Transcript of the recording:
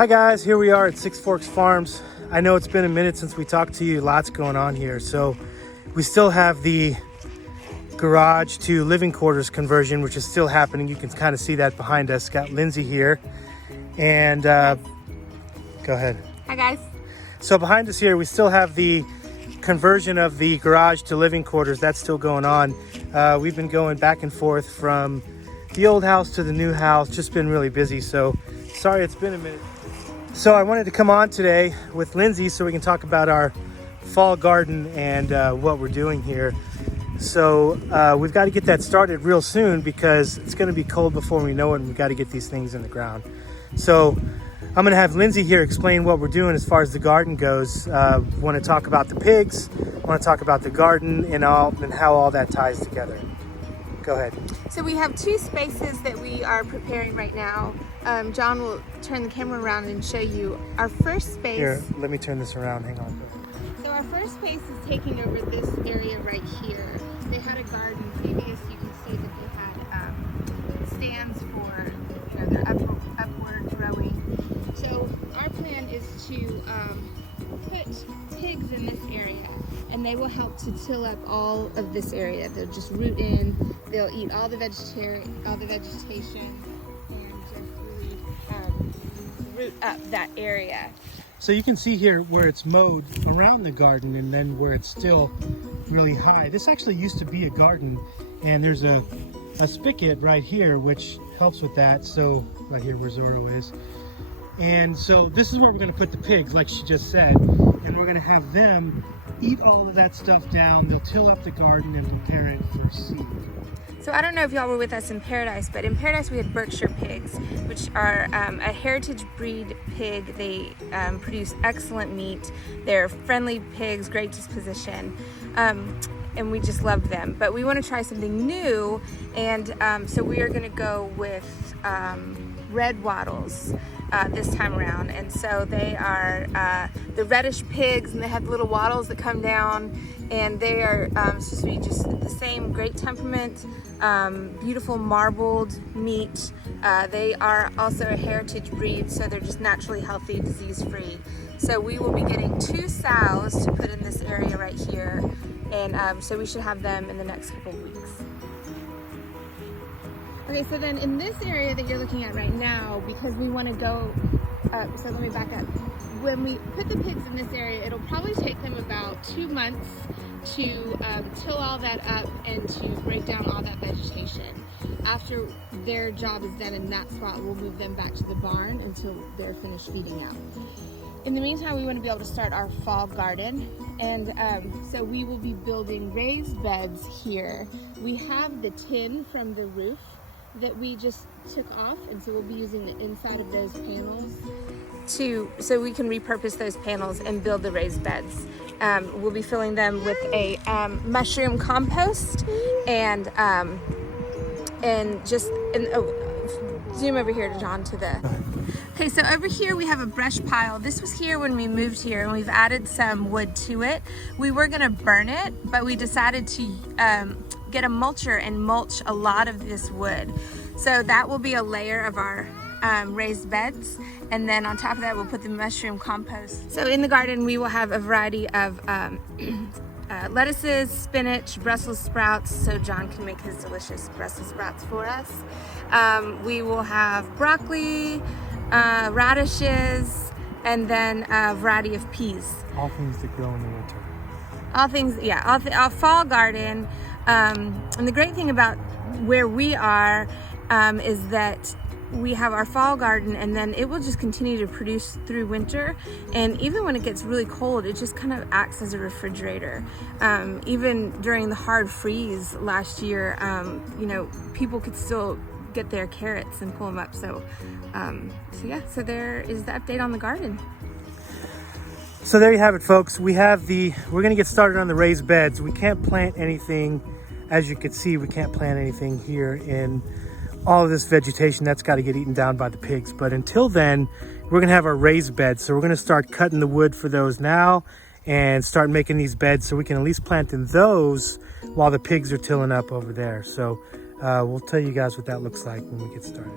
Hi guys, here we are at Six Forks Farms. I know it's been a minute since we talked to you. Lots going on here. So we still have the garage to living quarters conversion, which is still happening. You can kind of see that behind us. Got Lindsay here. And go ahead. Hi guys. So behind us here, we still have the conversion of the garage to living quarters. That's still going on. We've been going back and forth from the old house to the new house. Just been really busy. So sorry it's been a minute. So I wanted to come on today with Lindsay so we can talk about our fall garden and what we're doing here. So we've got to get that started real soon because it's going to be cold before we know it, and we've got to get these things in the ground. So I'm going to have Lindsay here explain what we're doing as far as the garden goes. Want to talk about the pigs, want to talk about the garden and how all that ties together. Go ahead. So we have two spaces that we are preparing right now. John will turn the camera around and show you our first space. Here, let me turn this around. Hang on. So our first space is taking over this area right here. They had a garden previous. You can see that they had stands for their upward growing. So our plan is to put pigs in this area, and they will help to till up all of this area. They'll just root in. They'll eat all the vegetation, and just really root up that area. So you can see here where it's mowed around the garden and then where it's still really high. This actually used to be a garden, and there's a spigot right here which helps with that. So right here where Zorro is. And so this is where we're going to put the pigs, like she just said, and we're going to have them eat all of that stuff down. They'll till up the garden and prepare it for seed. So I don't know if y'all were with us in Paradise, but in Paradise we had Berkshire pigs, which are a heritage breed pig. They produce excellent meat. They're friendly pigs, great disposition, and we just loved them. But we want to try something new, and so we are going to go with red wattles this time around. And so they are the reddish pigs, and they have little wattles that come down, and they are supposed to be just the same great temperament, beautiful marbled meat. They are also a heritage breed, so they're just naturally healthy, disease-free. So we will be getting 2 sows to put in this area right here, and so we should have them in the next couple of weeks. Okay, so then in this area that you're looking at right now, because we want to go, so let me back up. When we put the pigs in this area, it'll probably take them about 2 months to till all that up and to break down all that vegetation. After their job is done in that spot, we'll move them back to the barn until they're finished feeding out. In the meantime, we want to be able to start our fall garden, and so we will be building raised beds here. We have the tin from the roof that we just took off, and so we'll be using the inside of those panels so we can repurpose those panels and build the raised beds. We'll be filling them with a mushroom compost and zoom over here to John to the. Okay, so over here we have a brush pile. This was here when we moved here, and we've added some wood to it. We were gonna burn it, but we decided to get a mulcher and mulch a lot of this wood. So that will be a layer of our raised beds, and then on top of that we'll put the mushroom compost. So in the garden we will have a variety of lettuces, spinach, Brussels sprouts, so John can make his delicious Brussels sprouts for us. We will have broccoli, radishes, and then a variety of peas. All things that grow in the winter. All things, yeah, our fall garden. And the great thing about where we are is that we have our fall garden, and then it will just continue to produce through winter, and even when it gets really cold it just kind of acts as a refrigerator. Even during the hard freeze last year, people could still get their carrots and pull them up. So so there is the update on the garden. So there you have it, folks. We're going to get started on the raised beds. We can't plant anything, as you can see, we can't plant anything here in all of this vegetation. That's got to get eaten down by the pigs. But until then, we're going to have our raised beds. So we're going to start cutting the wood for those now and start making these beds so we can at least plant in those while the pigs are tilling up over there. So we'll tell you guys what that looks like when we get started.